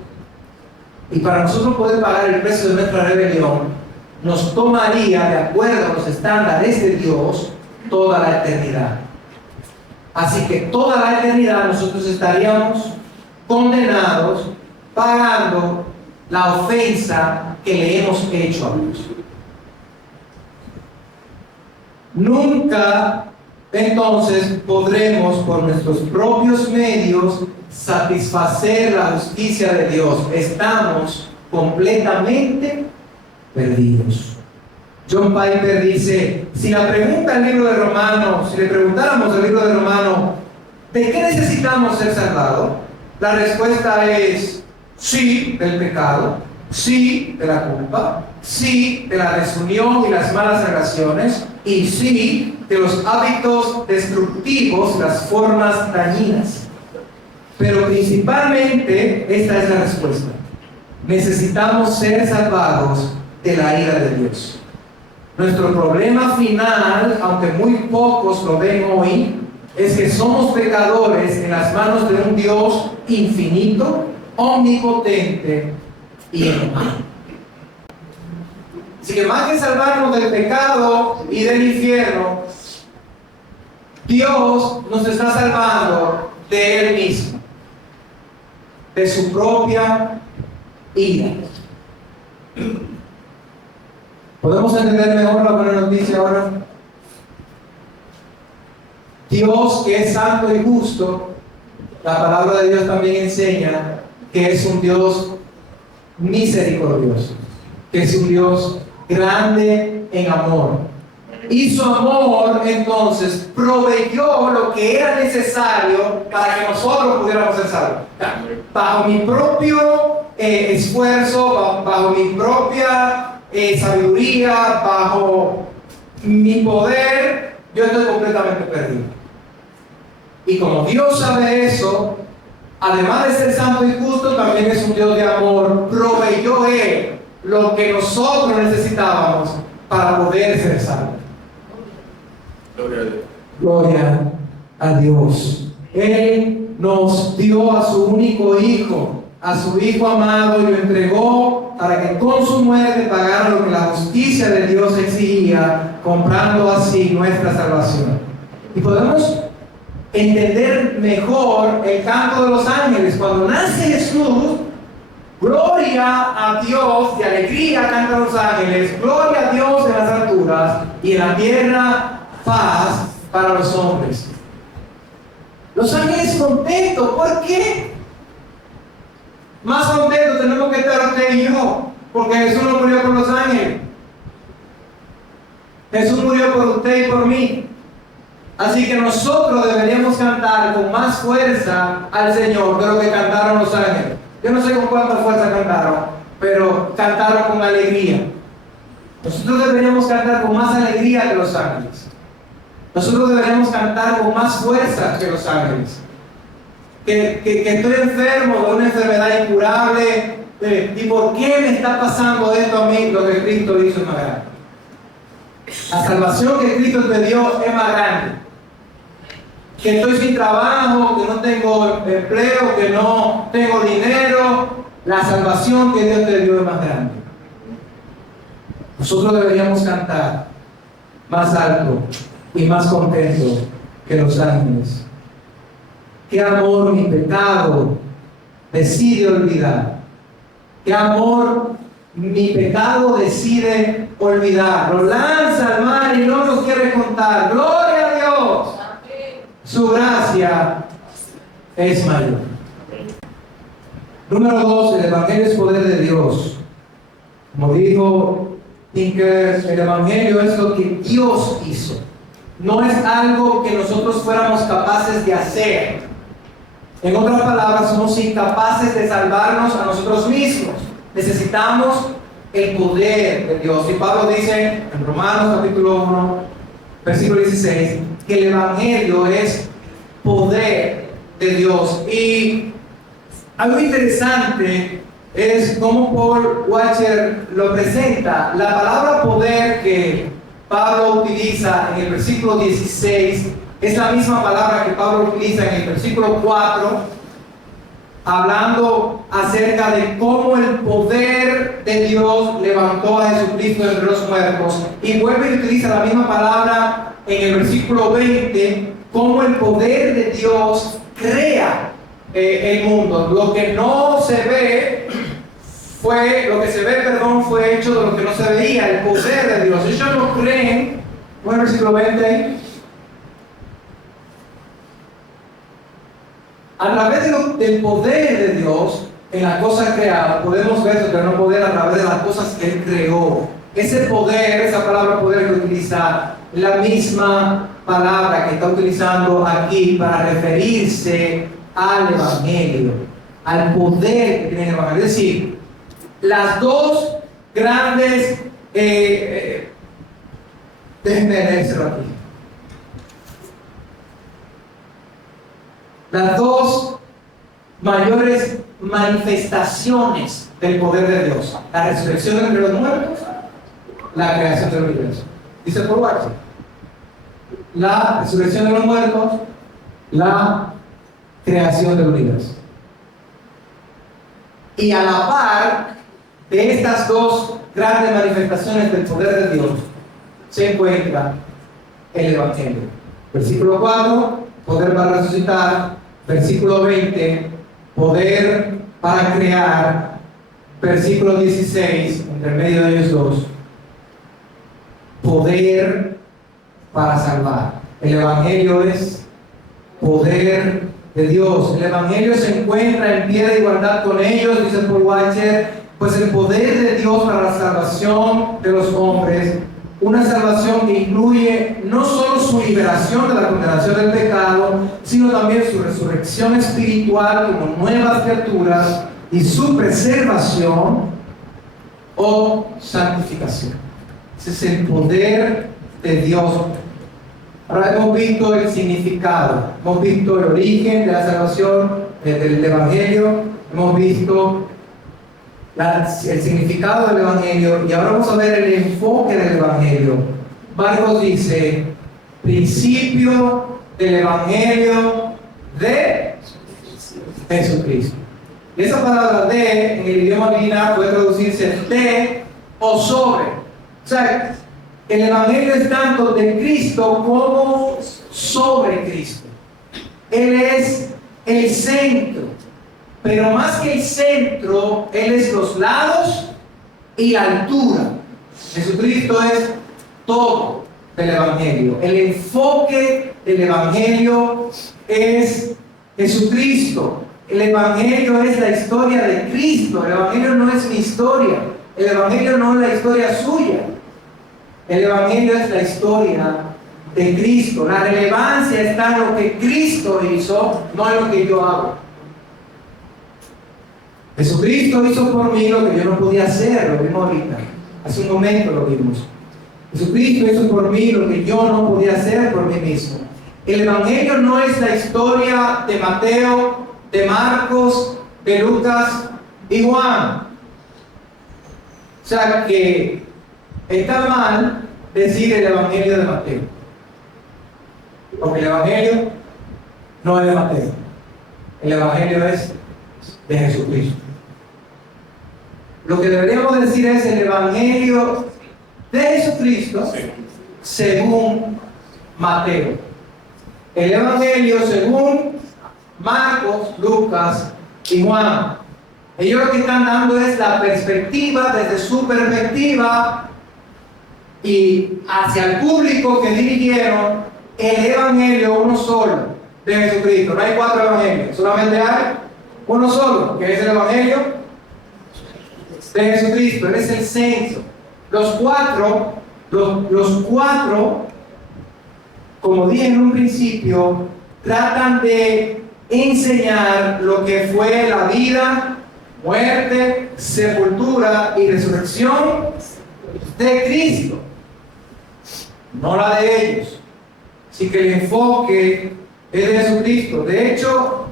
Y para nosotros poder pagar el precio de nuestra rebelión, nos tomaría, de acuerdo a los estándares de Dios, toda la eternidad. Así que toda la eternidad nosotros estaríamos condenados pagando la ofensa que le hemos hecho a Dios. nunca entonces podremos por nuestros propios medios satisfacer la justicia de Dios. Estamos completamente perdidos. John Piper dice, si le preguntáramos al libro de Romanos, ¿de qué necesitamos ser salvados? La respuesta es sí, del pecado, sí, de la culpa, sí, de la desunión y las malas relaciones, y sí, de los hábitos destructivos, las formas dañinas. Pero principalmente esta es la respuesta. Necesitamos ser salvados de la ira de Dios. Nuestro problema final, aunque muy pocos lo ven hoy, es que somos pecadores en las manos de un Dios infinito, omnipotente y enojado. Así que más que salvarnos del pecado y del infierno, Dios nos está salvando de Él mismo, de su propia ira. ¿Podemos entender mejor la buena noticia ahora? Dios, que es santo y justo, la palabra de Dios también enseña que es un Dios misericordioso, que es un Dios grande en amor. Y su amor entonces proveyó lo que era necesario para que nosotros pudiéramos ser salvos. Bajo mi propio esfuerzo, bajo mi propia sabiduría, bajo mi poder, yo estoy completamente perdido. Y como Dios sabe eso, además de ser santo y justo, también es un Dios de amor. Proveyó Él lo que nosotros necesitábamos para poder ser salvos. Gloria a Dios. Él nos dio a su único Hijo, a su Hijo amado, y lo entregó para que con su muerte pagara lo que la justicia de Dios exigía, comprando así nuestra salvación. Y podemos entender mejor el canto de los ángeles. Cuando nace Jesús, gloria a Dios, de alegría cantan los ángeles, gloria a Dios en las alturas, y en la tierra paz para los hombres. Los ángeles contentos. ¿Por qué? Más contentos tenemos que estar usted y yo, porque Jesús no murió por los ángeles. Jesús murió por usted y por mí. Así que nosotros deberíamos cantar con más fuerza al Señor de lo que cantaron los ángeles. Yo no sé con cuánta fuerza cantaron, pero cantaron con alegría. Nosotros deberíamos cantar con más alegría que los ángeles. Nosotros deberíamos cantar con más fuerza que los ángeles. Que estoy enfermo de una enfermedad incurable. ¿Y por qué me está pasando esto a mí? Lo que Cristo hizo es más grande. La salvación que Cristo te dio es más grande. Que estoy sin trabajo, que no tengo empleo, que no tengo dinero. La salvación que Dios te dio es más grande. Nosotros deberíamos cantar más alto y más contento que los ángeles. Qué amor mi pecado decide olvidar. Qué amor mi pecado decide olvidar. Lo lanza al mar y no nos quiere contar. Gloria a Dios. Su gracia es mayor. Número 2, el Evangelio es poder de Dios. Como dijo Tinker, el Evangelio es lo que Dios hizo. No es algo que nosotros fuéramos capaces de hacer. En otras palabras, somos incapaces de salvarnos a nosotros mismos. Necesitamos el poder de Dios. Y Pablo dice en Romanos capítulo 1, versículo 16, que el Evangelio es poder de Dios. Y algo interesante es cómo Paul Washer lo presenta. La palabra poder que Pablo utiliza en el versículo 16 es la misma palabra que Pablo utiliza en el versículo 4, hablando acerca de cómo el poder de Dios levantó a Jesucristo entre los muertos, y vuelve y utiliza la misma palabra en el versículo 20, cómo el poder de Dios crea el mundo. Lo que no se ve fue, lo que se ve, perdón, fue hecho de lo que no se veía, el poder de Dios. Ellos no creen Bueno, versículo 20 ahí. A través del poder de Dios en las cosas creadas, podemos ver su eterno poder a través de las cosas que Él creó. Ese poder, esa palabra poder que utiliza, la misma palabra que está utilizando aquí para referirse al Evangelio, al poder que tiene el Evangelio. Es decir, las dos grandes, déjenme leérselo aquí. Las dos mayores manifestaciones del poder de Dios: la resurrección entre los muertos, la creación del universo. Dice por Watson: la resurrección de los muertos, la creación del universo. Y a la par de estas dos grandes manifestaciones del poder de Dios se encuentra el Evangelio. Versículo 4, poder para resucitar. Versículo 20, poder para crear. Versículo 16, entre medio de ellos dos, poder para salvar. El Evangelio es poder de Dios. El Evangelio se encuentra en pie de igualdad con ellos, dice Paul Washer, pues el poder de Dios para la salvación de los hombres, una salvación que incluye no solo su liberación de la condenación del pecado, sino también su resurrección espiritual como nuevas criaturas y su preservación o santificación. Ese es el poder de Dios. Ahora hemos visto el significado, hemos visto el origen de la salvación del Evangelio, hemos visto el significado del Evangelio, y ahora vamos a ver el enfoque del Evangelio. Marcos dice: principio del Evangelio de Jesucristo. Y esa palabra de, en el idioma original, puede traducirse de o sobre. O sea, el Evangelio es tanto de Cristo como sobre Cristo. Él es el centro, pero más que el centro, Él es los lados y la altura. Jesucristo es todo del Evangelio. El enfoque del Evangelio es Jesucristo. El Evangelio es la historia de Cristo. El Evangelio no es mi historia. El Evangelio no es la historia suya. El Evangelio es la historia de Cristo. La relevancia está en lo que Cristo hizo, no en lo que yo hago. Jesucristo hizo por mí lo que yo no podía hacer, lo vimos ahorita. Hace un momento lo vimos. Jesucristo hizo por mí lo que yo no podía hacer por mí mismo. El Evangelio no es la historia de Mateo, de Marcos, de Lucas y Juan. O sea que está mal decir el Evangelio de Mateo, porque el Evangelio no es de Mateo. El Evangelio es de Jesucristo. Lo que deberíamos decir es el Evangelio de Jesucristo según Mateo. El Evangelio según Marcos, Lucas y Juan. Ellos lo que están dando es la perspectiva, desde su perspectiva, y hacia el público que dirigieron el Evangelio uno solo de Jesucristo. No hay cuatro evangelios, solamente hay uno solo, que es el Evangelio de Jesucristo. Él es el centro. Los cuatro, como dije en un principio, tratan de enseñar lo que fue la vida, muerte, sepultura y resurrección de Cristo, no la de ellos. Así que el enfoque es de Jesucristo. De hecho,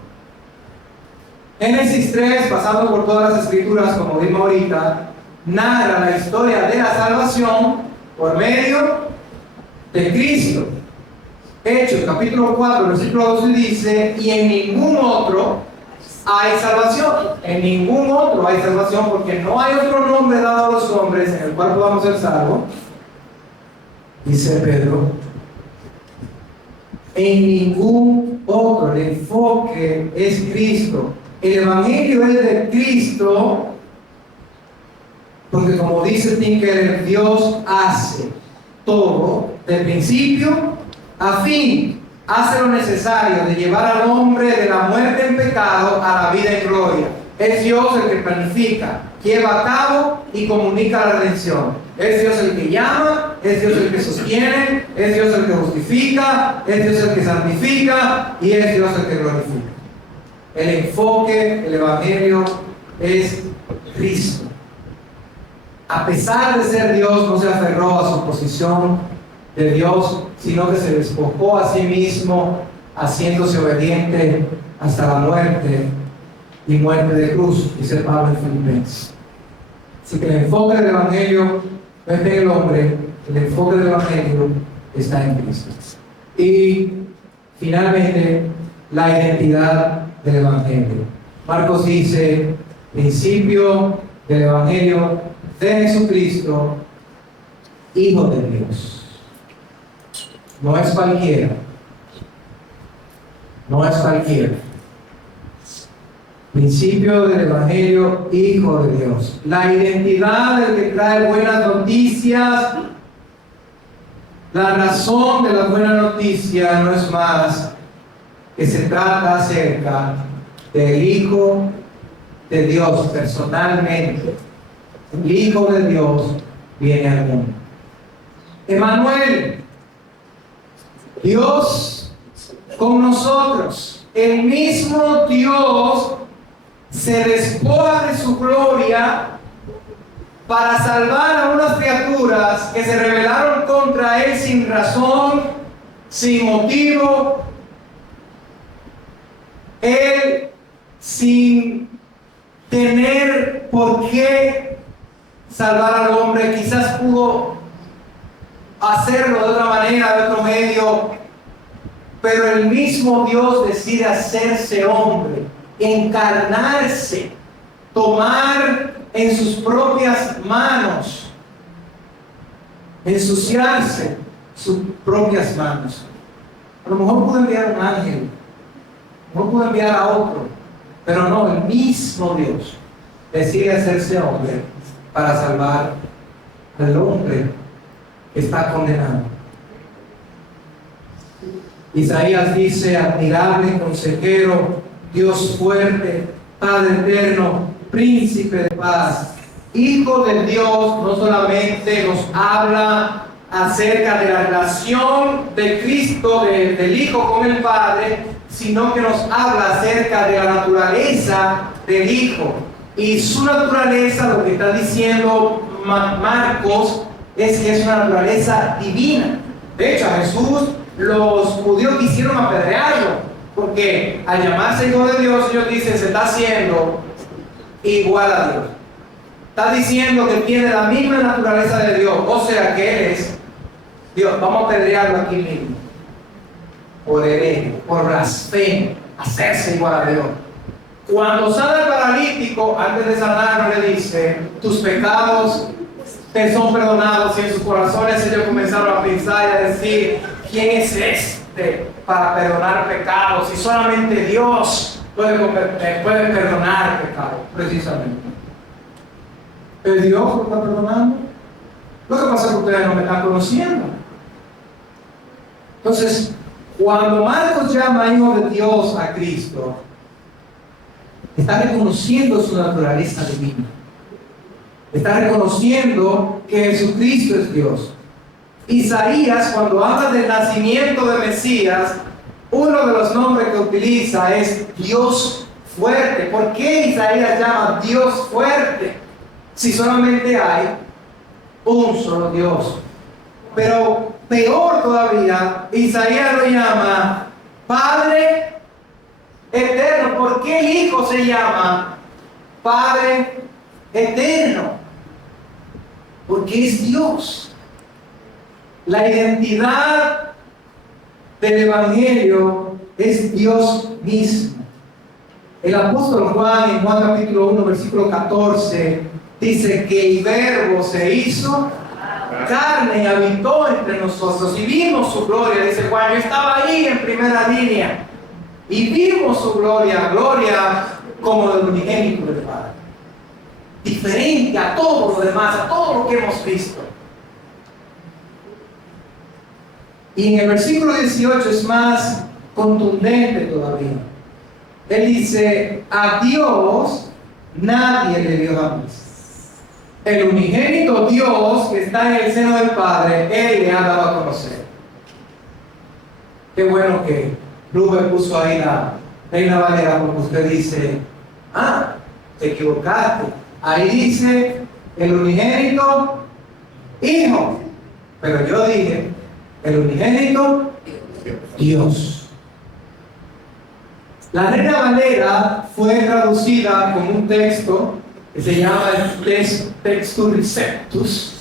Génesis 3, pasando por todas las escrituras, como vimos ahorita, narra la historia de la salvación por medio de Cristo. Hechos, capítulo 4, versículo 12 dice: y en ningún otro hay salvación. En ningún otro hay salvación, porque no hay otro nombre dado a los hombres en el cual podamos ser salvos. Dice Pedro: en ningún otro. El enfoque es Cristo. El Evangelio es de Cristo, porque como dice Tinker, Dios hace todo, de principio a fin, hace lo necesario de llevar al hombre de la muerte en pecado a la vida en gloria. Es Dios el que planifica, lleva a cabo y comunica la redención. Es Dios el que llama, es Dios el que sostiene, es Dios el que justifica, es Dios el que santifica y es Dios el que glorifica. El enfoque del Evangelio es Cristo. A pesar de ser Dios, no se aferró a su posición de Dios, sino que se despojó a sí mismo, haciéndose obediente hasta la muerte y muerte de cruz, dice Pablo en Filipenses. Así que el enfoque del Evangelio no está en el hombre, el enfoque del Evangelio está en Cristo. Y finalmente, la identidad del Evangelio. Marcos dice, principio del Evangelio de Jesucristo, Hijo de Dios. No es cualquiera. No es cualquiera. Principio del Evangelio, Hijo de Dios. La identidad del que trae buenas noticias. La razón de la buena noticia no es más que se trata acerca del Hijo de Dios personalmente. El Hijo de Dios viene al mundo. Emmanuel, Dios con nosotros. El mismo Dios se despoja de su gloria para salvar a unas criaturas que se rebelaron contra Él sin razón, sin motivo. Él, sin tener por qué salvar al hombre, quizás pudo hacerlo de otra manera, de otro medio, pero el mismo Dios decide hacerse hombre, encarnarse, tomar en sus propias manos, ensuciarse sus propias manos. A lo mejor pudo enviar un ángel, no pudo enviar a otro, pero no, el mismo Dios decide hacerse hombre para salvar al hombre que está condenado. Isaías dice, admirable consejero, Dios fuerte, Padre eterno, príncipe de paz. Hijo de Dios no solamente nos habla acerca de la relación de Cristo, del Hijo con el Padre, sino que nos habla acerca de la naturaleza del Hijo. Y su naturaleza, lo que está diciendo Marcos, es que es una naturaleza divina. De hecho, a Jesús los judíos quisieron apedrearlo, porque al llamarse Hijo de Dios, ellos dicen, se está haciendo igual a Dios. Está diciendo que tiene la misma naturaleza de Dios, o sea que Él es Dios. Vamos a apedrearlo aquí mismo. Por hereje, por blasfemo, hacerse igual a Dios. Cuando sana al paralítico, antes de sanarlo, le dice, tus pecados te son perdonados. Y en sus corazones ellos comenzaron a pensar y a decir, ¿quién es este para perdonar pecados? Y solamente Dios puede perdonar pecados, precisamente. ¿El Dios lo está perdonando? Lo que pasa es que ustedes no me están conociendo. Entonces, cuando Marcos llama Hijo de Dios a Cristo, está reconociendo su naturaleza divina. Está reconociendo que Jesucristo es Dios. Isaías, cuando habla del nacimiento de Mesías, uno de los nombres que utiliza es Dios fuerte. ¿Por qué Isaías llama Dios fuerte? Si solamente hay un solo Dios. Pero peor todavía, Isaías lo llama Padre eterno. ¿Por qué el Hijo se llama Padre eterno? Porque es Dios. La identidad del Evangelio es Dios mismo. El apóstol Juan, en Juan capítulo 1, versículo 14, dice que el Verbo se hizo carne y habitó entre nosotros y vimos su gloria. Dice Juan, yo estaba ahí en primera línea y vimos su gloria, gloria como del unigénito del Padre. Diferente a todo lo demás, a todo lo que hemos visto. Y en el versículo 18 es más contundente todavía. Él dice, a Dios nadie le vio jamás. El unigénito Dios que está en el seno del Padre, Él le ha dado a conocer. Qué bueno que Rubén puso ahí la Reina Valera, porque usted dice, te equivocaste. Ahí dice el unigénito Hijo. Pero yo dije, el unigénito Dios. La Reina Valera fue traducida con un texto que se llama el Textus Receptus,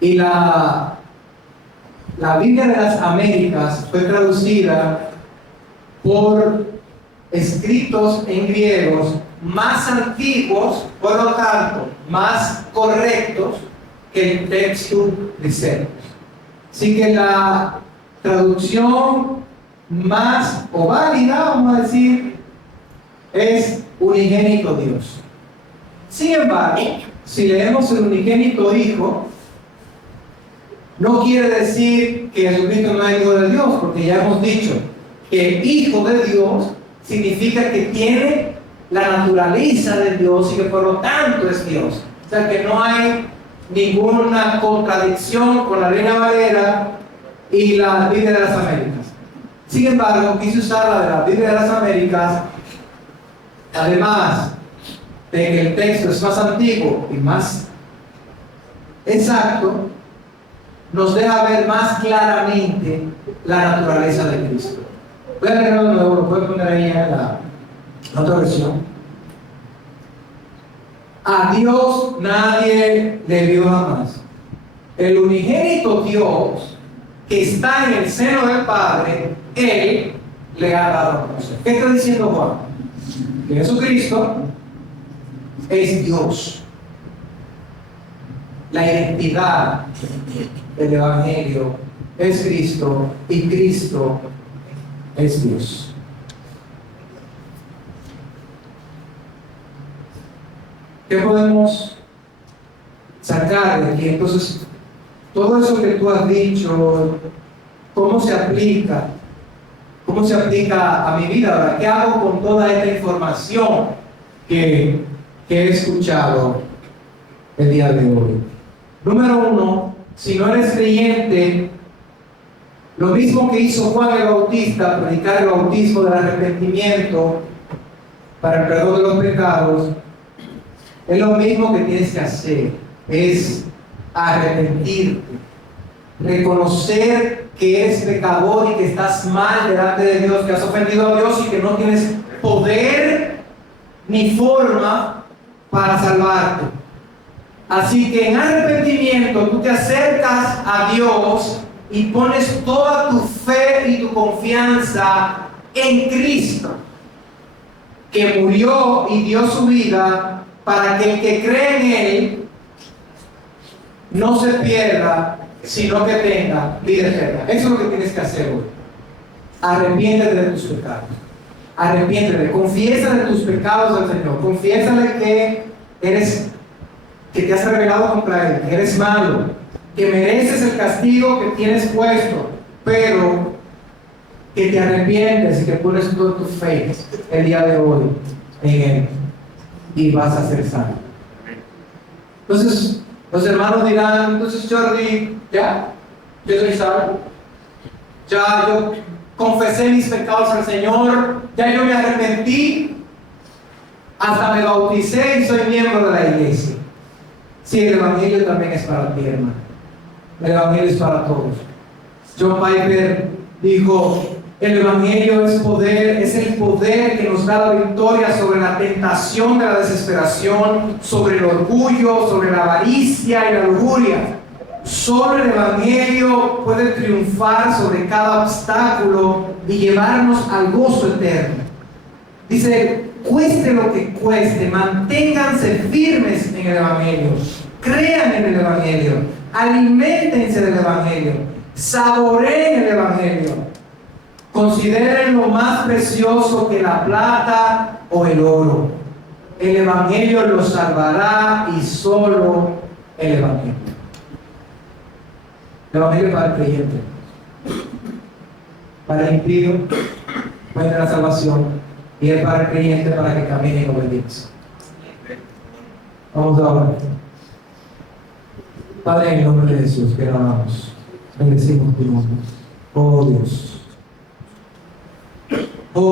y la Biblia de las Américas fue traducida por escritos en griegos más antiguos, por lo tanto más correctos que el Textus Receptus. Así que la traducción más o válida, vamos a decir, es unigénito Dios. Sin embargo, si leemos el unigénito Hijo, no quiere decir que Jesucristo no es Hijo de Dios, porque ya hemos dicho que Hijo de Dios significa que tiene la naturaleza de Dios y que por lo tanto es Dios. O sea que no hay ninguna contradicción con la Reina Valera y la Biblia de las Américas. Sin embargo, quise usar la de la Biblia de las Américas, además de que el texto es más antiguo y más exacto, nos deja ver más claramente la naturaleza de Cristo. Voy a leerlo de nuevo, lo puedo poner ahí en la otra versión. A Dios nadie le vio jamás. El unigénito Dios que está en el seno del Padre, Él le ha dado a conocer. ¿Qué está diciendo Juan? Que Jesucristo es Dios. La identidad del Evangelio es Cristo y Cristo es Dios. ¿Qué podemos sacar de aquí? Entonces, todo eso que tú has dicho, ¿cómo se aplica? ¿Cómo se aplica a mi vida ahora? ¿Qué hago con toda esta información que he escuchado el día de hoy? Número uno, si no eres creyente, lo mismo que hizo Juan el Bautista, predicar el bautismo del arrepentimiento para el perdón de los pecados, es lo mismo que tienes que hacer, es arrepentirte, reconocer que eres pecador y que estás mal delante de Dios, que has ofendido a Dios y que no tienes poder ni forma para salvarte. Así que en arrepentimiento tú te acercas a Dios y pones toda tu fe y tu confianza en Cristo, que murió y dio su vida para que el que cree en Él no se pierda, sino que tenga vida eterna. Eso es lo que tienes que hacer hoy. Arrepiéntete de tus pecados. Arrepiéntete, confiesa de tus pecados al Señor. Confiésale que te has rebelado contra Él, que eres malo, que mereces el castigo que tienes puesto, pero que te arrepientes y que pones toda tu fe el día de hoy en Él y vas a ser salvo. Entonces, los hermanos dirán, entonces Jordi, ya, yo soy salvo, ya yo confesé mis pecados al Señor, ya yo me arrepentí, hasta me bauticé y soy miembro de la iglesia. Sí, el Evangelio también es para ti, hermano. El Evangelio es para todos. John Piper dijo, el Evangelio es poder, es el poder que nos da la victoria sobre la tentación de la desesperación, sobre el orgullo, sobre la avaricia y la lujuria. Solo el Evangelio puede triunfar sobre cada obstáculo y llevarnos al gozo eterno. Dice, cueste lo que cueste, manténganse firmes en el Evangelio, crean en el Evangelio, aliméntense del Evangelio, saboreen el Evangelio. Consideren lo más precioso que la plata o el oro. El Evangelio los salvará y solo el Evangelio. El Evangelio para el creyente. para el impío encuentra la salvación y es para el creyente para que camine en obediencia. Vamos a orar. Padre, en el nombre de Jesús, que oramos, bendecimos tu nombre. Oh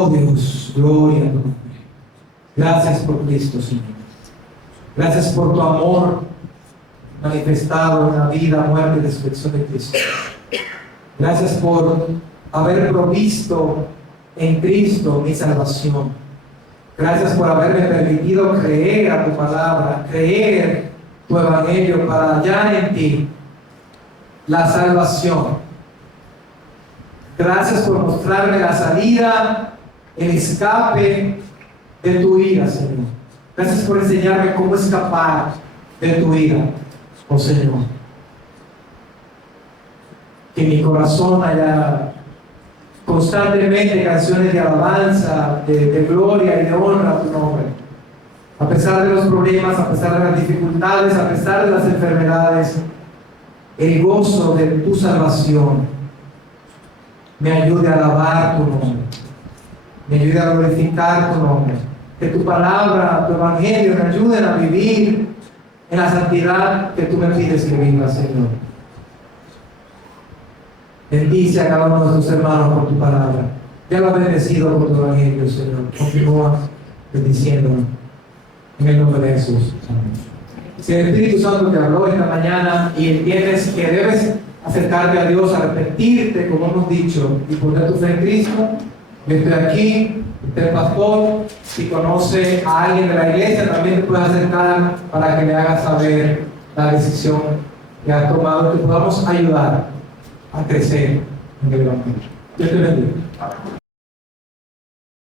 Dios, gloria a tu nombre. Gracias por Cristo, Señor. Gracias por tu amor manifestado en la vida, muerte y resurrección de Cristo. Gracias por haber provisto en Cristo mi salvación. Gracias por haberme permitido creer a tu palabra, creer tu evangelio para hallar en ti la salvación. Gracias por mostrarme la salida, el escape de tu ira, Señor. Gracias por enseñarme cómo escapar de tu ira, oh Señor. Que mi corazón haya constantemente canciones de alabanza, de gloria y de honra a tu nombre. A pesar de los problemas, a pesar de las dificultades, a pesar de las enfermedades, el gozo de tu salvación me ayude a alabar tu nombre, me ayude a glorificar tu nombre. Que tu palabra, tu evangelio me ayuden a vivir en la santidad que tú me pides que viva, Señor. Bendice a cada uno de tus hermanos por tu palabra. Ya lo has bendecido por tu evangelio, Señor. Continúa bendiciéndonos. En el nombre de Jesús. Amén. Si el Espíritu Santo te habló esta mañana y entiendes que debes acercarte a Dios, arrepentirte, como hemos dicho, y poner tu fe en Cristo, yo estoy aquí, usted es pastor. Si conoce a alguien de la iglesia, también te puedes acercar para que le hagas saber la decisión que has tomado, que podamos ayudar a crecer en el evangelio. Dios te bendiga.